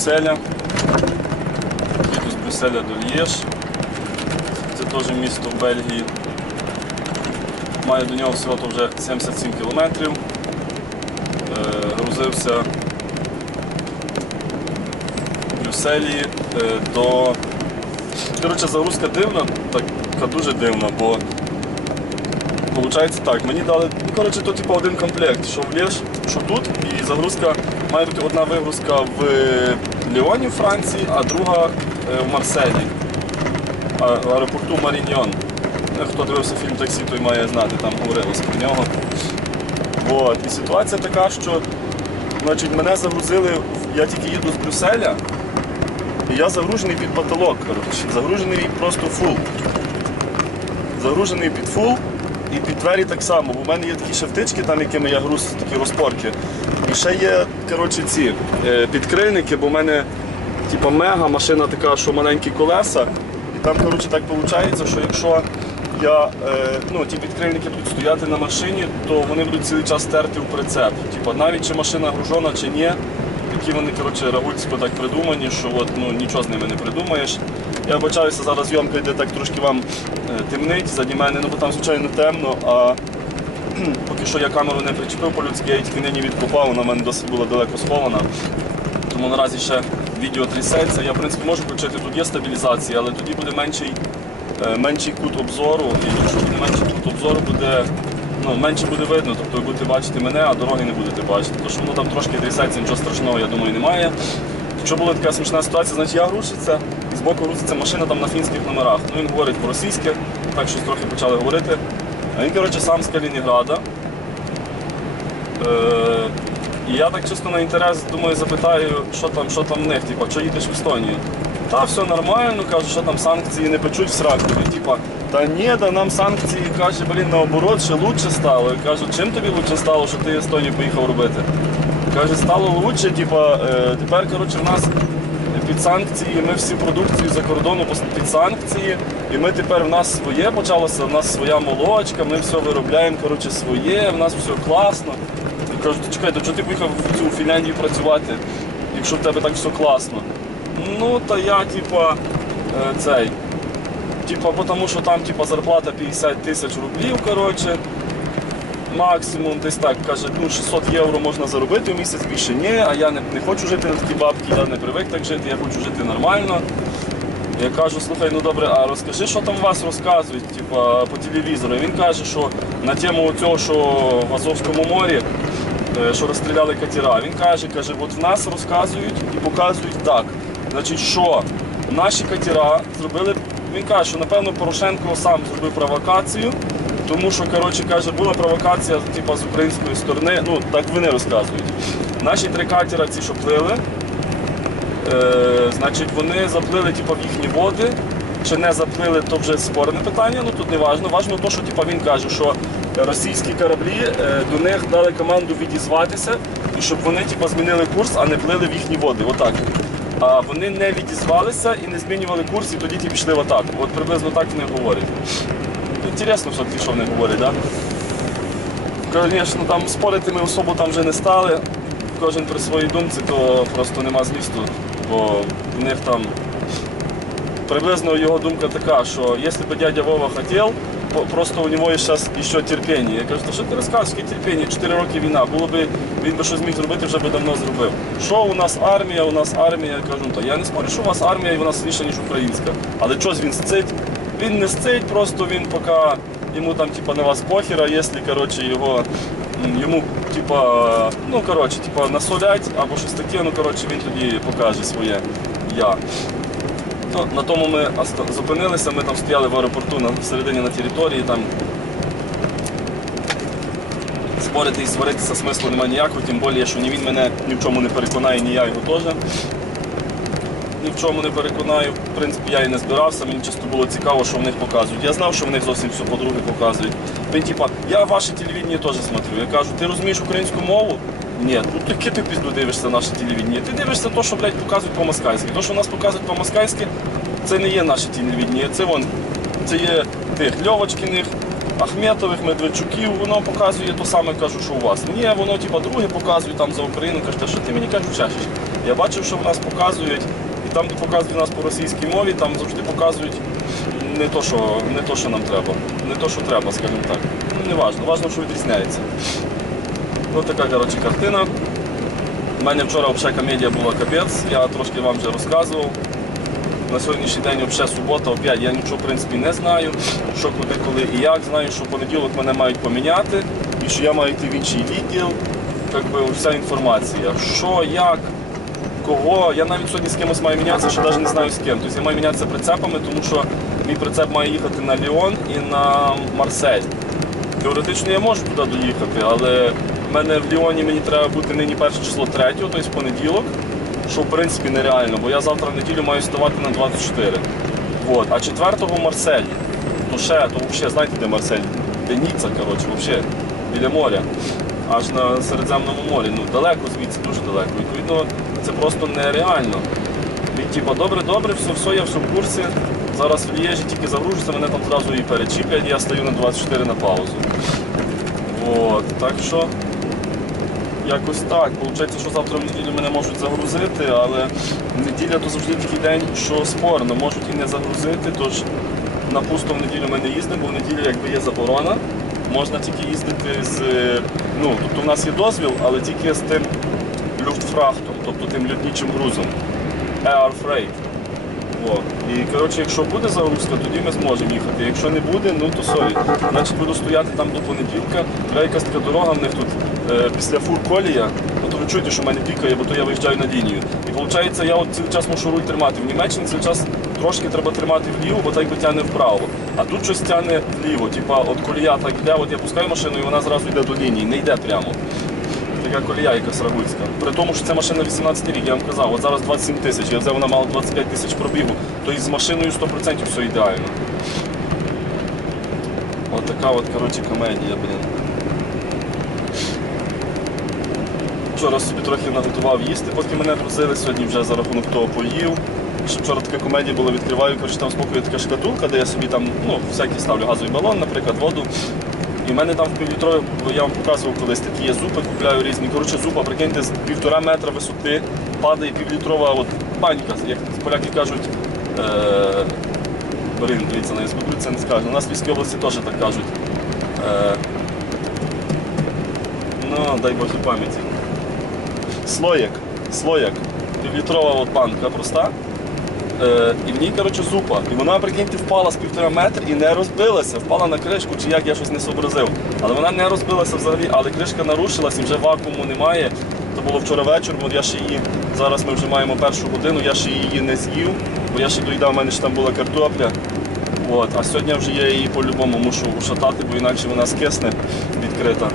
Брюсселя. Їду з Брюсселя до Лєж. Це теж місто в Бельгії. Маю до нього всього вже 77 кілометрів. Е, грузився в Брюсселі е, до. Коротше, загрузка дивна, така дуже дивна, бо Получається так, мені дали, ну коротше, то типу один комплект, що в Лєж, що тут, і загрузка має бути одна вигрузка в Ліоні, в Франції, а друга е, в Марселі, в аеропорту Маріньйон. Е, Хто дивився фільм таксі, той має знати, там говорилося про нього. От. І ситуація така, що значить, мене загрузили, я тільки їду з Брюсселя, і я загружений під потолок, коротше, загружений просто фул. Загружений під фул і під двері так само. Бо в мене є такі шевтички, там, якими я груз, такі розпорки. І ще є коротше, ці е, підкрильники, бо в мене типу, мега машина така, що маленькі колеса. І там коротше, так виходить, що якщо я, е, ну, ті підкрильники будуть стояти на машині, то вони будуть цілий час терти в прицеп. Типу, навіть чи машина гружена, чи ні. Такі вони коротше, рагульсько так придумані, що от, ну, нічого з ними не придумаєш. Я вибачаюся, зараз зйомка йде так трошки вам е, темнить заді мене, ну бо там звичайно темно, а поки що я камеру не причепив по-людськи, я її тільки нині відкопав, вона в мене досить була далеко схована. Тому наразі ще відео трясеться. Я в принципі можу включити, тут є стабілізація, але тоді буде менший, е, менший кут обзору. І якщо буде менший кут обзору, буде ну, менше буде видно, тобто ви будете бачити мене, а дороги не будете бачити. Тому що воно там трошки трясеться, нічого страшного, я думаю, немає. Якщо була така смішна ситуація, значить я грушиться, і збоку грузиться машина там на фінських номерах. Ну він говорить по-російськи, так щось трохи почали говорити. А він, коротше, сам з Калінінграда. Е, і я так чисто на інтерес думаю, запитаю, що там, що там в них, типу, що їдеш в Естонію. Та все нормально, кажу, що там санкції не печуть в сраку. Він, Типа, та ні, да нам санкції каже, блін, наоборот, ще лучше стало. Я кажу, чим тобі лучше стало, що ти Естонію поїхав робити? Каже, стало лучше, типа, е, тепер коротше, в нас під санкції, ми всі продукцію за кордону під санкції, і ми тепер в нас своє почалося, в нас своя молочка, ми все виробляємо коротше, своє, в нас все класно. І кажу, то чекай, то чого ти поїхав в цю Фінляндію працювати, якщо в тебе так все класно? Ну, та я, типа, е, цей. Типа, тому що там типа, зарплата 50 тисяч рублів, коротше. Максимум десь так каже, ну 600 євро можна заробити в місяць, більше ні, а я не, не хочу жити на такі бабки, я не привик так жити, я хочу жити нормально. Я кажу, слухай, ну добре, а розкажи, що там вас розказують, типа, по телевізору. І він каже, що на тему цього, що в Азовському морі, що розстріляли катера, він каже, каже, от в нас розказують і показують так. Значить, що наші катера зробили, він каже, що напевно Порошенко сам зробив провокацію, тому що, коротше, каже, була провокація типа, з української сторони, ну так вони розказують. Наші три катера, ці, що плили, Е, значить, вони заплили типу, в їхні води. Чи не заплили, то вже спорне питання, ну тут не важно. Важно те, що типу, він каже, що російські кораблі е, до них дали команду відізватися, і щоб вони типу, змінили курс, а не плили в їхні води. Отак. А вони не відізвалися і не змінювали курс, і тоді ті пішли в атаку. От приблизно так вони говорять. Інтересно, все-таки, що вони говорять, так? Да? Звісно, там спорити ми особо там вже не стали. Кожен при своїй думці, то просто нема змісту, бо в них там приблизно його думка така, що якщо б дядя Вова хотів, просто у нього зараз ще терпіння. Я кажу, що ти розказуєш, яке терпіння? Чотири роки війна, було би, він би щось зміг зробити, вже би давно зробив. Що у нас армія, у нас армія, я кажу, то я не спорю, що у вас армія і вона сильніша, ніж українська. Але щось він сцить? Він не сцить, просто він поки йому там типа на вас похера, якщо коротше, його йому типа, ну коротше, типа насолять або щось таке, ну коротше, він тоді покаже своє я. Ну, на тому ми зупинилися, ми там стояли в аеропорту на всередині на території, там спорити і сваритися смислу немає ніякого, тим більше, що ні він мене ні в чому не переконає, ні я його теж. Ні в чому не переконаю. В принципі, я і не збирався, мені чисто було цікаво, що в них показують. Я знав, що в них зовсім все по-друге показують. Він типа, я ваше телевідення теж смотрю. Я кажу, ти розумієш українську мову? Ні, ну таке ти пізду дивишся наше телевідення. Ти дивишся те, що блядь, показують по-москальськи. Те, що нас показують по-москальськи, це не є наше телевідення. Це вон, це є тих Льовочкиних, Ахметових, Медведчуків, воно показує то саме, кажу, що у вас. Ні, воно типа друге показує там за Україну, кажете, що ти мені кажеш чешеш. Я бачив, що в нас показують, і там, де показують нас по російській мові, там завжди показують не то, що, не то, що нам треба. Не то, що треба, скажімо так. Ну, не важно, важно, що відрізняється. Ось така, коротше, картина. У мене вчора взагалі комедія була капець, я трошки вам вже розказував. На сьогоднішній день взагалі субота, опять я нічого в принципі не знаю, що куди, коли і як. Знаю, що в понеділок мене мають поміняти і що я маю йти в інший відділ. Як би вся інформація. Що, як, кого. Я навіть сьогодні з кимось маю мінятися, що навіть не знаю з ким. Тобто я маю мінятися прицепами, тому що мій прицеп має їхати на Ліон і на Марсель. Теоретично я можу туди доїхати, але в мене в Ліоні мені треба бути нині перше число 3, тобто понеділок, що в принципі нереально, бо я завтра в неділю маю ставати на 24. Вот. А 4-го в Марселі. То ще, то взагалі, знаєте, де Марсель? Де Ніцца, коротше, взагалі, біля моря. Аж на Середземному морі. Ну, далеко звідси, дуже далеко. Відповідно, це просто нереально. І, типа, добре, добре, все, все, я все в курсі. Зараз в Лєжі тільки загружуся, мене там одразу і перечіплять, я стою на 24 на паузу. От, так що якось так. Получається, що завтра в неділю мене можуть загрузити, але неділя то завжди такий день, що спорно, можуть і не загрузити, тож на пусто в неділю ми не їздимо, бо в неділю якби є заборона. Можна тільки їздити з. Ну, тобто в нас є дозвіл, але тільки з тим люфтфрахтом, тобто тим льотничим грузом. Air Freight. І коротше, якщо буде загрузка, тоді ми зможемо їхати. Якщо не буде, ну то сорі. Значить буду стояти там до понеділка. Якась така дорога в них тут після фур колія. Ну то ви чуєте, що в мене пікає, бо то я виїжджаю на лінію. І виходить, я от цілий час мушу руль тримати. В Німеччині цілий час трошки треба тримати вліво, бо так би вправо. А тут щось тягне вліво. Типа от колія так йде, от я пускаю машину і вона зразу йде до лінії, не йде прямо. Така колія якась рагульська. При тому, що це машина 18 рік, я вам казав, от зараз 27 тисяч, я взяв, вона мала 25 тисяч пробігу, то і з машиною 100% все ідеально. От така от, коротше, комедія, блін. Вчора собі трохи наготував їсти, поки мене грузили, сьогодні вже за рахунок того поїв. Ще вчора така комедія була, відкриваю, коротше, там спокою така шкатулка, де я собі там, ну, всякий ставлю газовий балон, наприклад, воду. І в мене там в півлітрові, я вам показував колись, такі є зупи, купляю різні. Коротше, зупа, прикиньте, з півтора метра висоти падає півлітрова от банька, як поляки кажуть. Е... Дивіться, не згублю це не скажу. У нас в Львівській області теж так кажуть. Е... Ну, дай Боже пам'яті. Слоєк, слоєк. Півлітрова от банка проста. Е, і в ній, коротше, зупа. І вона, прикиньте, впала з півтора метра і не розбилася. Впала на кришку, чи як я щось не зобразив. Але вона не розбилася взагалі, але кришка нарушилась і вже вакууму немає. Це було вчора вечором, я ще її, зараз ми вже маємо першу годину, я ще її не з'їв, бо я ще доїдав, у мене ж там була картопля. От, а сьогодні вже я її по-любому мушу ушатати, бо інакше вона скисне відкрита.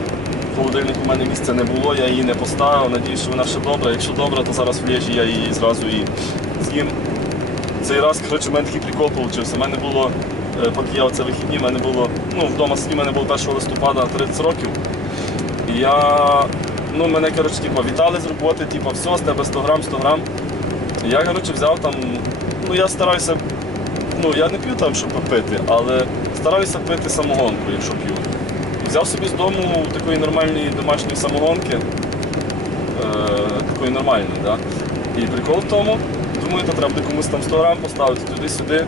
В холодильнику у мене місця не було, я її не поставив. Надіюсь, що вона ще добра. Якщо добра, то зараз в ліжі я її зразу і з'їм. Цей раз, коротше, у мене такий прикол вийшов. У мене було, е, поки я оце вихідні, в мене було, ну, вдома сидів, мене було 1 листопада 30 років. І я, ну, мене, коротше, типу, вітали з роботи, типу, все, з тебе 100 грам, 100 грам. І я, коротше, взяв там, ну, я стараюся, ну, я не п'ю там, щоб попити, але стараюся пити самогонку, якщо п'ю. Взяв собі з дому такої нормальної домашньої самогонки, е, такої нормальної, да? І прикол в тому, думаю, то треба комусь там 100 грам поставити туди-сюди.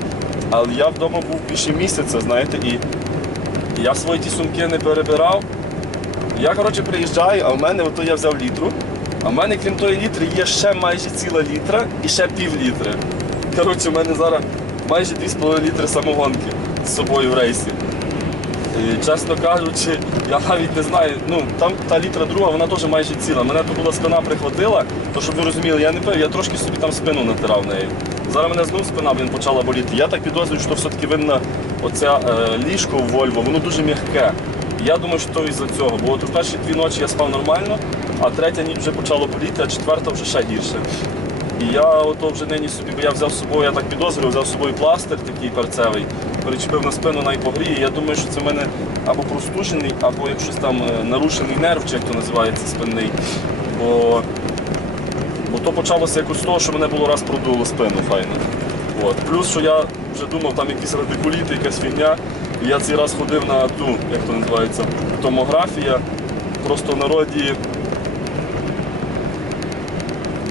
Але я вдома був більше місяця, знаєте, і я свої ті сумки не перебирав. Я, коротше, приїжджаю, а в мене ото я взяв літру. А в мене, крім тої літри, є ще майже ціла літра і ще пів літри. Коротше, в мене зараз майже 2,5 літри самогонки з собою в рейсі. І, чесно кажучи, я навіть не знаю, ну там та літра друга, вона теж майже ціла. Мене тут була спина прихватила, то щоб ви розуміли, я не пив, я трошки собі там спину натирав нею. Зараз мене знов спина блін, почала боліти. Я так підозрюю, що все-таки винна оця е, ліжко в Вольво, воно дуже м'яке. Я думаю, що то із-за цього. Бо от у перші дві ночі я спав нормально, а третя ніч вже почало боліти, а четверта вже ще гірше. І я ото вже нині собі, бо я взяв з собою, я так підозрював, взяв з собою пластир такий перцевий, перечепив на спину найпогріє. Я думаю, що це в мене або простужений, або як щось там е, нарушений нерв, чи як то називається, спинний. Бо, бо то почалося якось з того, що мене було раз продуло спину файно. От. Плюс, що я вже думав, там якісь радикуліти, якась фігня. І я цей раз ходив на ту, як то називається, томографія. Просто в народі.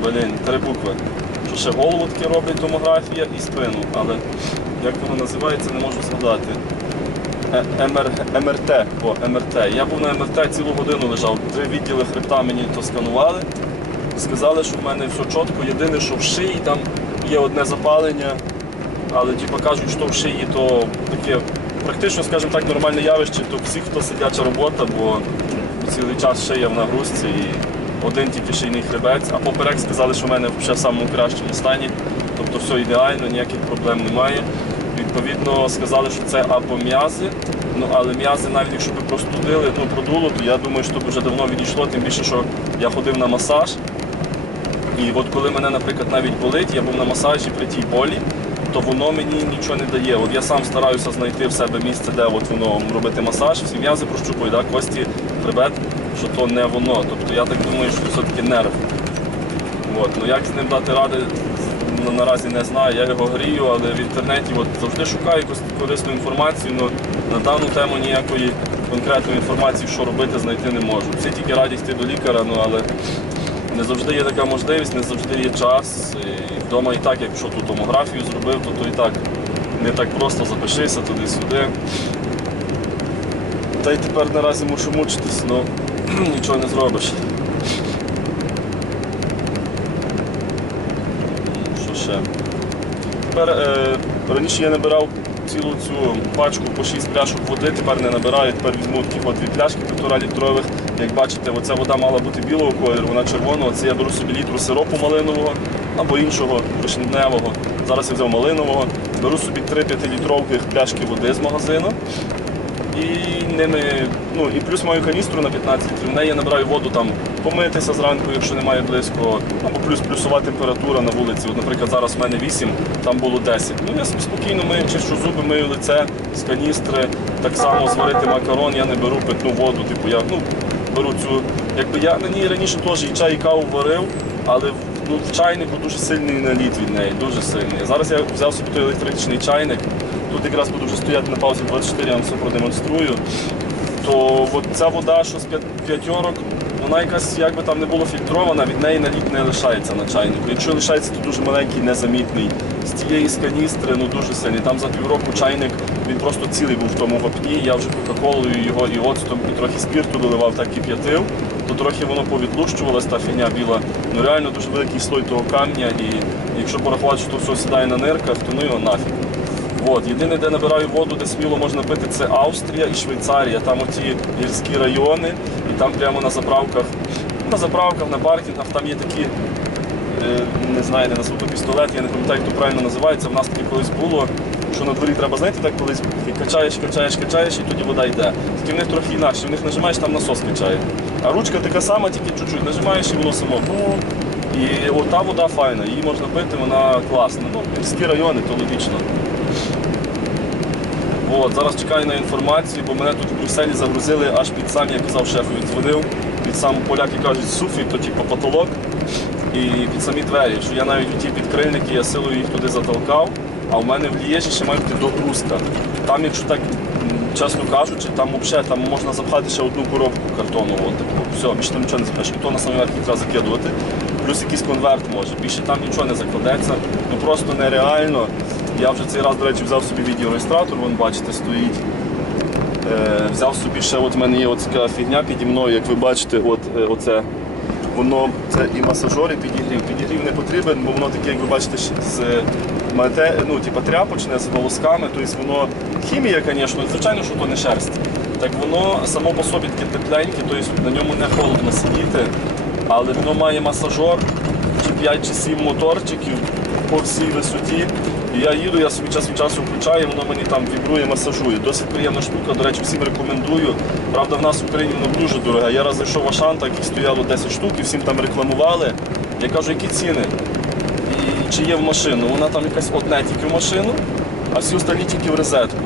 Блін, три букви. Ще голову таке роблять томографія і спину. Але як воно називається, не можу згадати. Е- МР, МРТ, о, МРТ. Я був на МРТ цілу годину лежав. Три відділи хребта мені то сканували. Сказали, що в мене все чітко. Єдине, що в шиї там є одне запалення, але типу, кажуть, що в шиї то таке практично, скажімо так, нормальне явище, то всіх, хто сидяча робота, бо цілий час шия в нагрузці і один тільки шийний хребець, а поперек сказали, що в мене ще в самому кращому стані. Тобто все ідеально, ніяких проблем немає. Відповідно, сказали, що це або м'язи, ну але м'язи, навіть якщо б простудили, ну продуло, то я думаю, що б вже давно відійшло, тим більше, що я ходив на масаж. І от коли мене, наприклад, навіть болить, я був на масажі при тій болі, то воно мені нічого не дає. От я сам стараюся знайти в себе місце, де от воно робити масаж, всі м'язи прощупую, да, кості, хребет, що то не воно. Тобто я так думаю, що все-таки нерв. От. Ну як з ним дати ради, ну, наразі не знаю. Я його грію, але в інтернеті от, завжди шукаю якусь корисну інформацію, але на дану тему ніякої конкретної інформації, що робити, знайти не можу. Всі тільки радять йти до лікаря, ну але не завжди є така можливість, не завжди є час. І вдома і так, якщо ту томографію зробив, то, то і так не так просто запишися туди-сюди. Та й тепер наразі мушу мучитись, ну нічого не зробиш. Що ще? Тепер е, раніше я набирав цілу цю пачку по 6 пляшок води, тепер не набираю, тепер візьму такі от дві пляшки півтора літрових. Як бачите, оця вода мала бути білого кольору, вона червоного. Це я беру собі літру сиропу малинового або іншого вишневого. Зараз я взяв малинового. Беру собі 3 5-літрових пляшки води з магазину. І ними, ну і плюс маю каністру на 15 літрів. В неї я набираю воду там помитися зранку, якщо немає близько, або плюс плюсова температура на вулиці. От, наприклад, зараз в мене 8, там було 10. Ну я спокійно мию, чищу зуби, мию лице з каністри. Так само зварити макарон, я не беру питну воду. Типу я ну, беру цю. Якби я на ній раніше теж і чай, і каву варив, але ну, в чайнику дуже сильний наліт від неї, дуже сильний. Зараз я взяв собі той електричний чайник. Тут якраз буду вже стояти на паузі 24, я вам все продемонструю. То от ця вода, що з п'ят- п'ятьорок, вона якась, як би там не було фільтрована, від неї наліт не лишається на чайнику. Якщо лишається, то дуже маленький, незамітний. З тієї з каністри, ну дуже сильний. Там за півроку чайник, він просто цілий був в тому вапні. Я вже кока-колою його і оцтом, і трохи спірту доливав, так кип'ятив, то трохи воно повідлущувалось, та фігня біла. Ну реально дуже великий слой того камня, і якщо порахувати, що то все сідає на нирках, то ну його нафіг. От, єдине, де набираю воду, де сміло можна пити, це Австрія і Швейцарія. Там оті гірські райони, і там прямо на заправках, на заправках, на паркінгах, там є такі, е, не знаю, не назву пістолет, я не пам'ятаю, як то правильно називається. В нас таке колись було, що на дворі треба, знаєте, так колись качаєш, качаєш, качаєш, і тоді вода йде. Тільки в них трохи інакше, в них нажимаєш, там насос качає. А ручка така сама, тільки чуть-чуть нажимаєш і воно само. І от та вода файна, її можна пити, вона класна. Ну, гірські райони, то логічно. От, зараз чекаю на інформацію, бо мене тут в Брюсселі загрузили аж під сам, я казав шефу, дзвонив, під сам поляки кажуть суфі, то типу потолок, і під самі двері, що я навіть у ті підкрильники, я силою їх туди затолкав, а в мене в Лієжі ще має бути догрузка. Там, якщо так, чесно кажучи, там взагалі там можна запхати ще одну коробку картонову, от таку. Все, більше там нічого не запишеш. І то на самий верх треба закидувати. Плюс якийсь конверт може. Більше там нічого не закладеться. Ну просто нереально. Я вже цей раз, до речі, взяв собі відеореєстратор, вон бачите, стоїть. Е, взяв собі ще, от в мене є така фігня піді мною, як ви бачите, от е, оце. Воно це і масажор, і підігрів. Підігрів не потрібен, бо воно таке, як ви бачите, з мате, ну, типу, тряпочне, з волосками. Тобто воно хімія, звісно, звичайно, що то не шерсть. Так воно само по собі таке тепленьке, тобто на ньому не холодно сидіти, але воно має масажор, чи 5 чи 7 моторчиків по всій висоті. Я їду, я собі час від часу включаю, воно мені там вібрує, масажує. Досить приємна штука, до речі, всім рекомендую. Правда, в нас в Україні воно дуже дороге. Я раз зайшов в Ашан, так їх стояло 10 штук і всім там рекламували. Я кажу, які ціни? І чи є в машину? Вона там якась одне тільки в машину, а всі остальні тільки в розетку.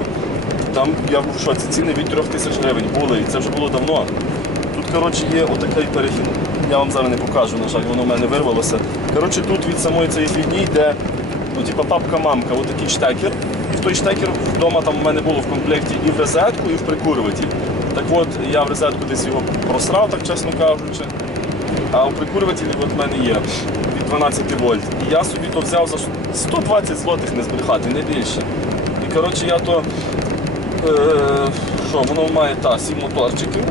Там я був в шоці, ціни від 3 тисяч гривень були, і це вже було давно. Тут, коротше, є отакий перехід. Я вам зараз не покажу, на жаль, воно в мене вирвалося. Коротше, тут від самої цієї фігні йде, ну, типа папка-мамка, отакий штекер. І в той штекер вдома там в мене було в комплекті і в розетку, і в прикурюватель. Так от я в розетку десь його просрав, так чесно кажучи. А у прикурювателі от в мене є від 12 вольт. І я собі то взяв за 120 злотих не збрехати, не більше. І коротше я то. Е, що, воно має та, 7 моторчиків.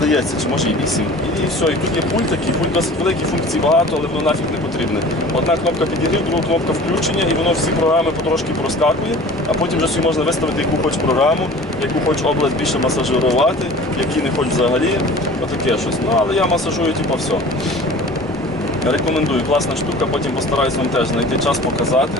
Здається, чи може і 8. І все, і тут є пульт такий, пульт досить великий, функцій багато, але воно нафіг не потрібне. Одна кнопка підігрів, друга кнопка включення, і воно всі програми потрошки проскакує, а потім вже собі можна виставити яку хоч програму, яку хоч область більше масажирувати, які не хоч взагалі. Отаке щось. Ну, але я масажую, типу, все. Рекомендую, класна штука, потім постараюсь вам теж знайти час показати.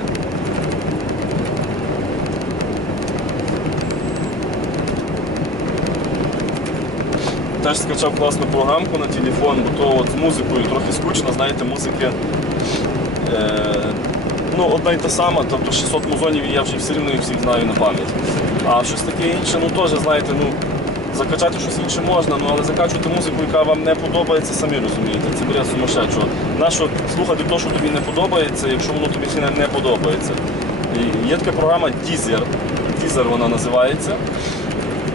Теж скачав класну програмку на телефон, бо то от з музикою трохи скучно, знаєте, музики е, ну, одна й та сама, тобто 600 музонів я вже все рівно всіх знаю на пам'ять. А щось таке інше, ну теж, знаєте, ну, закачати щось інше можна, ну, але закачувати музику, яка вам не подобається, самі розумієте, це бере сумасшедшого. Нащо слухати те, що тобі не подобається, якщо воно тобі не подобається. І є така програма Deezer, Deezer вона називається.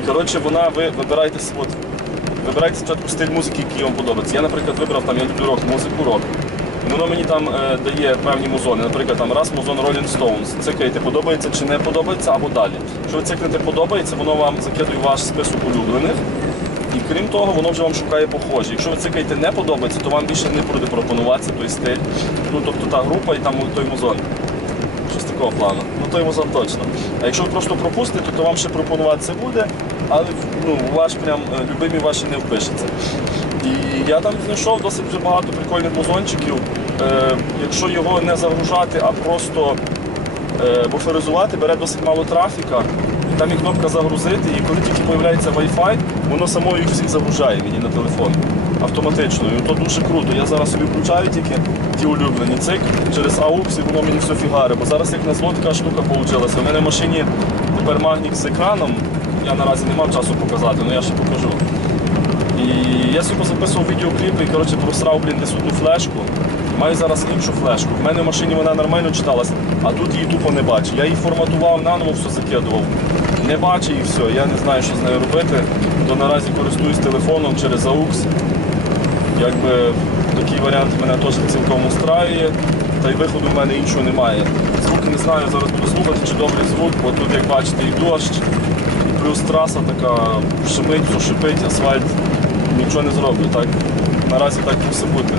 Коротше, вона, ви вибираєте от, вибирайте спочатку стиль музики, який вам подобається. Я, наприклад, вибрав там, я люблю рок-музику, рок. І воно мені там е, дає певні музони. Наприклад, там раз музон Rolling Stones. Цикаєте, подобається чи не подобається, або далі. Якщо ви цикнете подобається, воно вам закидує ваш список улюблених. І крім того, воно вже вам шукає похожі. Якщо ви цикаєте не подобається, то вам більше не буде пропонуватися той стиль. Ну, тобто та група і там той музон. Щось такого плану. Ну той музон точно. А якщо ви просто пропустите, то вам ще пропонуватися буде, але ну, ваш прям е, любимі ваші не впишеться. І я там знайшов досить вже багато прикольних музончиків. Е, якщо його не загружати, а просто е, буферизувати, бере досить мало трафіка. Там є кнопка загрузити, і коли тільки з'являється Wi-Fi, воно само їх всіх загружає мені на телефон автоматично. І то дуже круто. Я зараз собі включаю тільки ті улюблені цик через AUX, і воно мені все фігари. Бо зараз як на зло така штука вийшла. У мене в машині тепер магнік з екраном. Я наразі не мав часу показати, але я ще покажу. І я собі записував відеокліп і коротше просрав блін, десь флешку. Маю зараз іншу флешку. В мене в машині вона нормально читалась, а тут її тупо не бачу. Я її форматував наново, все закидував. Не бачу і все. Я не знаю, що з нею робити. То наразі користуюсь телефоном через AUX. Якби такий варіант мене теж цілком устраює. Та й виходу в мене іншого немає. Звук не знаю, зараз буду слухати, чи добрий звук, бо тут, як бачите, і дощ, плюс траса така шумить, шипить, асфальт. Нічого не зроблю. Так, наразі так мусить бути.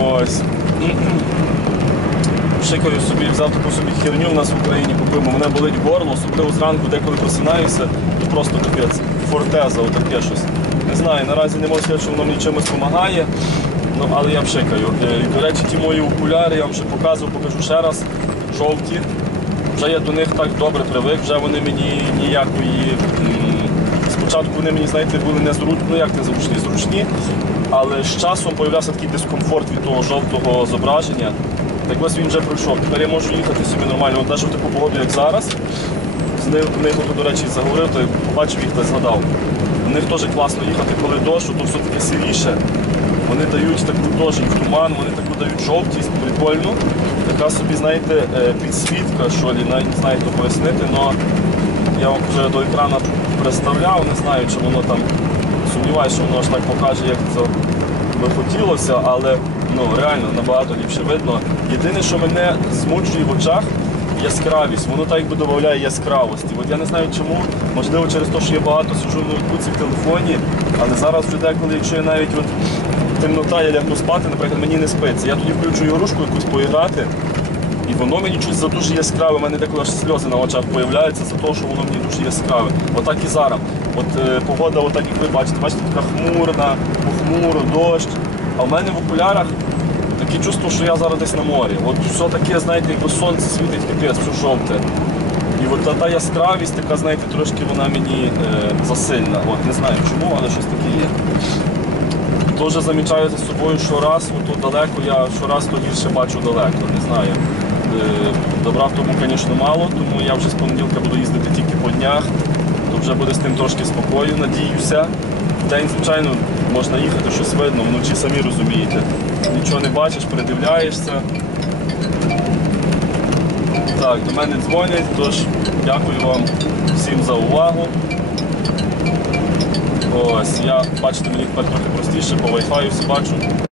Ось. Шикаю собі, взяв таку собі херню в нас в Україні купив, мене болить горло, особливо зранку, деколи просинаюся, то просто капець. Фортеза, отаке щось. Не знаю, наразі не можу сказати, що воно мені чимось допомагає, ну, але я пшикаю. Е, До речі, ті мої окуляри, я вам ще показував, покажу ще раз. Жовті. Вже я до них так добре привик, вже вони мені ніякої. Спочатку вони мені, знаєте, були незручні, ну як незручні, зручні, зручні, але з часом з'являвся такий дискомфорт від того жовтого зображення. Так ось він вже пройшов. Тепер я можу їхати собі нормально. От в таку погоду, як зараз. З них, до речі, заговорив, то побачив їх та згадав. У них теж класно їхати, коли дощ, то все таке сіріше. Вони дають таку теж в туман, вони таку дають жовтість, прикольну. Така собі, знаєте, е, підсвітка, що лі, навіть не знаю, то пояснити, але я вам вже до екрану представляв, не знаю, чи воно там сумніваюся, що воно аж так покаже, як це би хотілося, але ну, реально набагато ліпше видно. Єдине, що мене змучує в очах, яскравість, воно так якби додає яскравості. От я не знаю чому, можливо, через те, що я багато сиджу в ноутбуці в телефоні, але зараз вже деколи, якщо я навіть от темнота, я лягну спати, наприклад, мені не спиться. Я тоді включу ігрушку якусь поіграти. І воно мені щось за дуже яскраве, у мене деколи аж сльози на очах появляються за те, що воно мені дуже яскраве. Отак і зараз. От е, погода, отак як ви бачите, бачите, така хмурна, похмуро, дощ. А в мене в окулярах таке чувство, що я зараз десь на морі. От все таке, знаєте, якби сонце світить капець, все жовте. І от та, та яскравість така, знаєте, трошки вона мені е, засильна. От не знаю чому, але щось таке є. Теж замічаю за собою, що раз ото далеко, я щораз то гірше бачу далеко, не знаю. Е, Добра в тому, звісно, мало, тому я вже з понеділка буду їздити тільки по днях, то вже буде з тим трошки спокою, надіюся. День, звичайно, можна їхати, щось видно, вночі самі розумієте. Нічого не бачиш, придивляєшся. Так, до мене дзвонять, тож дякую вам всім за увагу. Ось, я, бачите, мені тепер трохи простіше, по Wi-Fi все бачу.